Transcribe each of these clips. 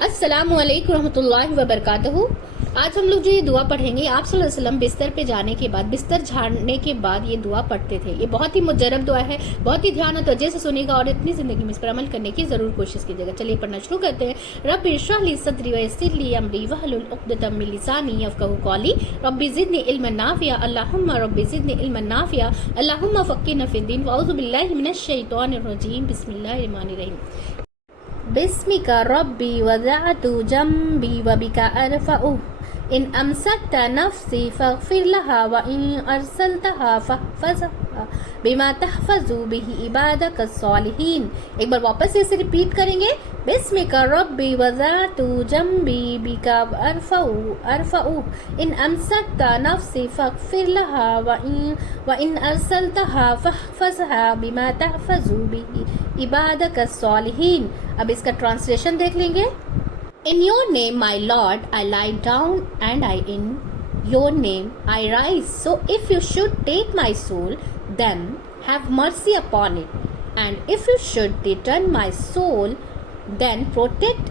अस्सलामु अलैकुम रहमतुल्लाहि व बरकातहू। आज हम लोग जो ये दुआ पढ़ेंगे, आप सल्लल्लाहु अलैहि वसल्लम बिस्तर पे जाने के बाद, बिस्तर झाड़ने के बाद ये दुआ पढ़ते थे। ये बहुत ही मुजरब दुआ है, बहुत ही ध्यान और तवज्जो से सुनेगा और अपनी जिंदगी में इस पर अमल करने की जरूर कोशिश कीजिएगा। चलिए पढ़ना शुरू करते हैं। रब्बि इश्रह ली सदरी व यस्सिर ली अमरी वहलुल उक़दतम मिन लिसानी यफ़क़हू क़ौली रब्बि ज़िदनी इल्मन नाफ़िया अल्लाहुम्मा रब्बि ज़िदनी इल्मन नाफ़िया अल्लाहुम्मा फ़क़्हिना फ़िद्दीन व अऊज़ु बिल्लाहि मिनश शैतानिर रजीम। बिस्मिल्लाहिर रहमानिर रहीम। बिस्मिका रब्बी वज़अतु जंबी व बिका अरफ़अु इन अमसकता नफ्सी फ़ग़फ़िर लहा व इन अरसलतहा फ़हफ़ज़हा बिमा तहफ़ज़ु बिही इबादक अस्सालिहीन। एक बार वापस इसे रिपीट करेंगे। बिस्मिका रब्बी वज़अतु जंबी बिका अरफ़अु इन अमसकता नफ्सी फ़ग़फ़िर लहा व इन अरसलतहा फ़हफ़ज़हा बिमा तहफ़ज़ु बिही इबादक अस्सालिहीन। अब इसका ट्रांसलेशन देख लेंगे। In your name, my Lord, I lie down, and in your name I rise. So if you should take my soul, then have mercy upon it. And if you should return my soul, then protect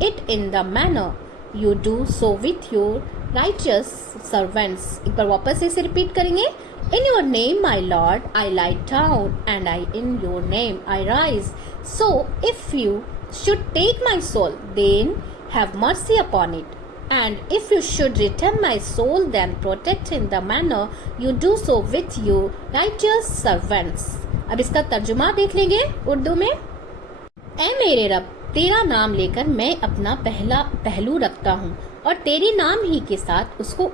it in the manner you do so with your righteous servants. एक बार वापस इसे repeat करेंगे। In your name, my Lord, I lie down, and in your name I rise. So if you should take my soul, then have mercy upon it. And if you should return my soul, then protect in the manner you do so with your righteous servants. अब इसका तर्जुमा देख लेंगे उर्दू में। ऐ मेरे रब, तेरा नाम लेकर मैं अपना पहलू रखता हूँ और तेरे नाम ही के साथ उसको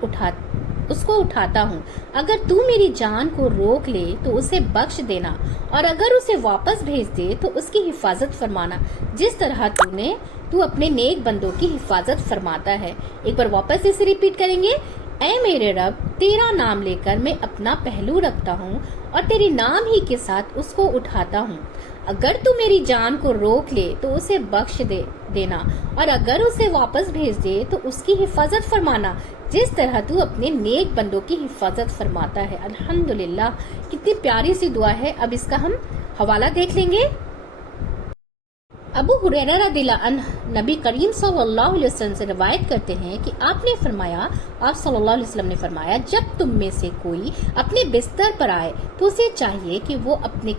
उठाता हूँ। अगर तू मेरी जान को रोक ले तो उसे बख्श देना, और अगर उसे वापस भेज दे तो उसकी हिफाजत फरमाना, जिस तरह तू अपने नेक बंदों की हिफाजत फरमाता है। एक बार वापस इसे रिपीट करेंगे। ऐ मेरे रब, तेरा नाम लेकर मैं अपना पहलू रखता हूँ और तेरे नाम ही के साथ उसको उठाता हूँ। अगर तू मेरी जान को रोक ले तो उसे बख्श देना, और अगर उसे वापस भेज दे तो उसकी हिफाजत फरमाना, जिस तरह तू अपने नेक बंदों की हिफाजत फरमाता है। अल्हम्दुलिल्लाह, कितनी प्यारी सी दुआ है। अब इसका हम हवाला देख लेंगे। अबू हुरैरा रज़ियल्लाहु अन्हु नबी करीम सल्लल्लाहु अलैहि वसल्लम से रवायत करते हैं कि आप सल्लल्लाहु अलैहि वसल्लम ने फरमाया, जब तुम में से कोई अपने बिस्तर पर आए तो उसे चाहिए कि वो अपने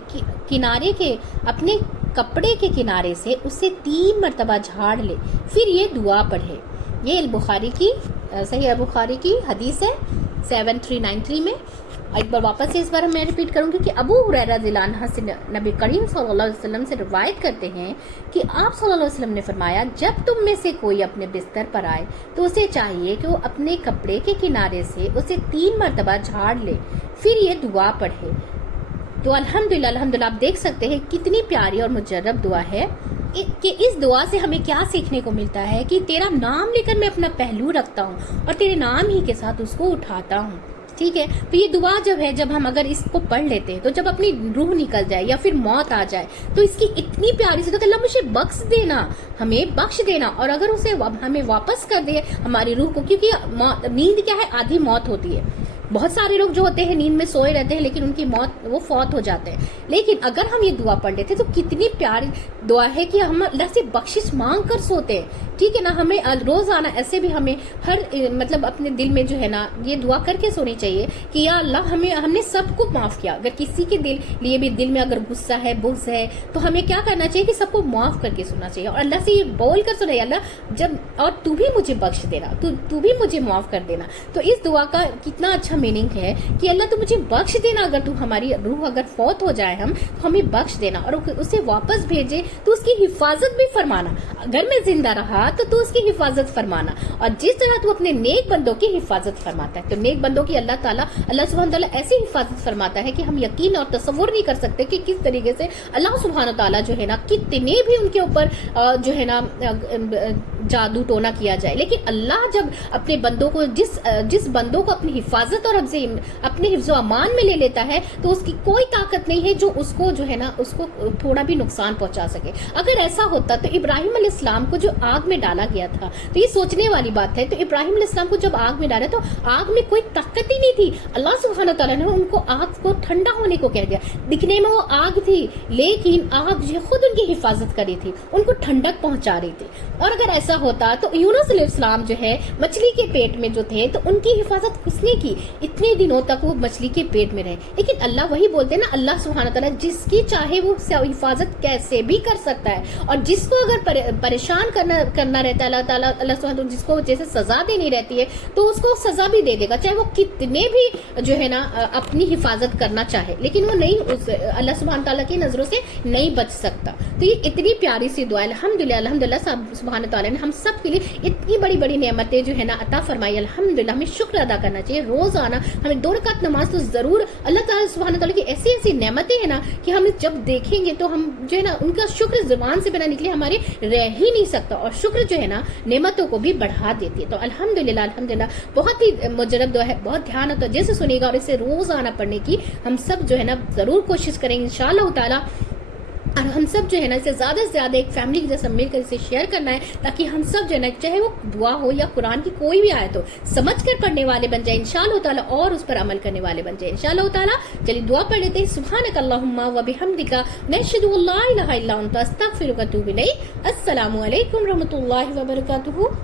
अपने कपड़े के किनारे से उसे 3 मरतबा झाड़ ले, फिर ये दुआ पढ़े। ये सही बुखारी की हदीस है 7393 में। एक बार वापस से इस बार मैं रिपीट करूंगी कि अबू हुरैरा रज़ियल्लाहु अन्हु से नबी करीम सल्लल्लाहु अलैहि वसल्लम से रिवायत करते हैं कि आप सल्लल्लाहु अलैहि वसल्लम ने फरमाया, जब तुम में से कोई अपने बिस्तर पर आए तो उसे चाहिए कि वो अपने कपड़े के किनारे से उसे 3 मरतबा झाड़ ले, फिर ये दुआ पढ़े। तो अल्हम्दुलिल्लाह आप देख सकते हैं कितनी प्यारी और मुजर्रब दुआ है कि इस दुआ से हमें क्या सीखने को मिलता है कि तेरा नाम लेकर मैं अपना पहलू रखता हूँ और तेरे नाम ही के साथ उसको उठाता हूँ। ठीक है, तो ये दुआ जब हम अगर इसको पढ़ लेते हैं तो जब अपनी रूह निकल जाए या फिर मौत आ जाए तो इसकी इतनी प्यारी सी, तो अल्लाह मुझे बख्श देना, हमें बख्श देना, और अगर उसे हमें वापस कर दे हमारी रूह को, क्योंकि नींद क्या है, आधी मौत होती है। बहुत सारे लोग जो होते हैं नींद में सोए रहते हैं लेकिन उनकी वो फौत हो जाते हैं। लेकिन अगर हम ये दुआ पढ़ लेते तो कितनी प्यारी दुआ है कि हम अल्लाह से बख्शिश मांग कर सोते हैं। ठीक है ना, हमें रोजाना ऐसे भी हमें मतलब अपने दिल में जो है ना ये दुआ करके सोनी चाहिए कि या अल्लाह हमने सबको माफ किया। अगर किसी के दिल में अगर गुस्सा है, बुग़्ज़ है, तो हमें क्या करना चाहिए कि सबको माफ करके सोना चाहिए और अल्लाह से ये बोल कर सोना, अल्लाह और तू भी मुझे बख्श देना, तू भी मुझे माफ कर देना। तो इस दुआ का कितना अच्छा मीनिंग है कि अल्लाह तू मुझे बख्श देना, अगर तू हमारी रूह अगर फौत हो जाए हमें बख्श देना, और उसे वापस भेजे तो उसकी हिफाजत भी फरमाना। अगर मैं जिंदा रहा तो तू उसकी हिफाजत फरमाना, और जिस तरह तू अपने नेक बंदों की हिफाजत फरमाता है, तो नेक बंदों की अल्लाह सुब्हान ताला ऐसी हिफाजत फरमाता है कि हम यकीन और तसव्वुर नहीं कर सकते कि किस तरीके से अल्लाह सुब्हान ताला जो है ना कितने भी उनके ऊपर जो है ना जादू टोना किया जाए, लेकिन अल्लाह जब अपने बंदों को जिस बंदों को अपनी हिफाजत और अपने हिफ्ज़ो अमान में ले लेता है तो उसकी कोई ताकत नहीं है जो उसको जो है ना उसको थोड़ा भी नुकसान पहुंचा सके। अगर ऐसा होता तो इब्राहिम अलैहिस्सलाम को जो आग में में डाला गया था। तो ये सोचने वाली बात है। तो इब्राहिम अलैहिस्सलाम को जब आग में डाला तो आग में कोई ताकत ही नहीं थी, अल्लाह सुब्हानहू तआला ने उनको आग को ठंडा होने को कह दिया। दिखने में वो आग थी, लेकिन आग जो खुद उनकी हिफाजत कर रही थी, उनको ठंडक पहुंचा रही थी। और अगर ऐसा होता तो यूनुस अलैहिस्सलाम जो है मछली के पेट में जो थे, तो उनकी हिफाजत किसने की? इतने दिनों तक वो मछली के पेट में रहे। लेकिन अल्लाह वही बोलते हैं ना, अल्लाह सुब्हानहू तआला जिसकी चाहे वो हिफाजत कैसे भी कर सकता है, और जिसको अगर परेशान करना रहता है अल्लाह सुब्हानहू तआला जिसको जैसे सजा देनी रहती है, तो उसको सजा भी दे देगा, चाहे वो कितने भी जो है ना अपनी हिफाजत करना चाहे, लेकिन वो नहीं, उस अल्लाह सुब्हानहू तआला की नजरों से नहीं बच सकता। तो ये इतनी प्यारी सी दुआ, अल्हम्दुलिल्लाह अल्हम्दुलिल्लाह सुब्हानहू तआला ने हम सब के लिए इतनी बड़ी बड़ी नेमतें जो है ना अता फरमाई। अल्हम्दुलिल्लाह हमें शुक्र अदा करना चाहिए। रोजाना हमें 2 रकात नमाज तो जरूर, अल्लाह ताला सुब्हानहू तआला की ऐसी ऐसी नेमतें हैं ना कि हम जब देखेंगे तो हम जो है ना उनका शुक्र जुबान से बिना निकले हमारे रह ही नहीं सकता, और शुक्र जो है ना नेमतों को भी बढ़ा देती है। तो अल्हम्दुलिल्लाह अल्हम्दुलिल्लाह बहुत ही मुजरब दुआ है, बहुत ध्यान तो जैसे सुनेगा और इसे रोजाना पढ़ने की हम सब जो है ना जरूर कोशिश करेंगे इंशाअल्लाह ताला। और हम सब जो है ना इसे ज्यादा से ज्यादा एक फैमिली के जैसे मिलकर इसे शेयर करना है, ताकि हम सब जो है ना चाहे वो दुआ हो या कुरान की कोई भी आयत हो समझ कर पढ़ने वाले बन जाए इंशाअल्लाह ताला, और उस पर अमल करने वाले बन जाए इंशाअल्लाह ताला। चलिए दुआ पढ़ लेते हैं। सुब्हानक अल्लाहुम्मा व बिहम्दिका नशहदु अल्ला इलाहा इल्ला अंता अस्तगफिरुका व अतूबु इलैक। अस्सलामु अलैकुम रहमतुल्लाहि व बरकातुहू।